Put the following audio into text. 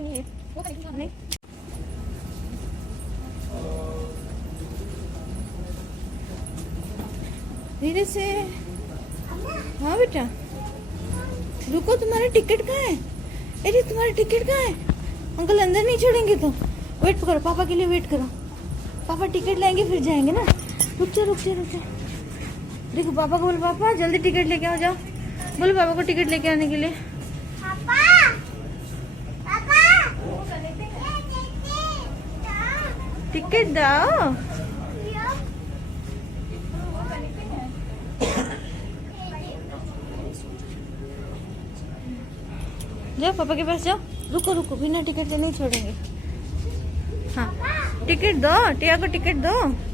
नहीं धीरे से। हाँ बेटा रुको, तुम्हारा टिकट कहाँ है? अरे तुम्हारा टिकट कहाँ है? अंकल अंदर नहीं छोड़ेंगे तो वेट करो, पापा के लिए वेट करो। पापा टिकट लाएंगे फिर जाएंगे ना। रुक जा रुक जा रुक जा। देखो पापा को बोलो, पापा जल्दी टिकट लेके आओ, जाओ बोलो पापा को टिकट लेके आने के लिए। टिकट दो। जाओ पापा के पास जाओ। रुको रुको, बिना टिकट के नहीं छोड़ेंगे। हाँ टिकट दो, टिया को टिकट दो।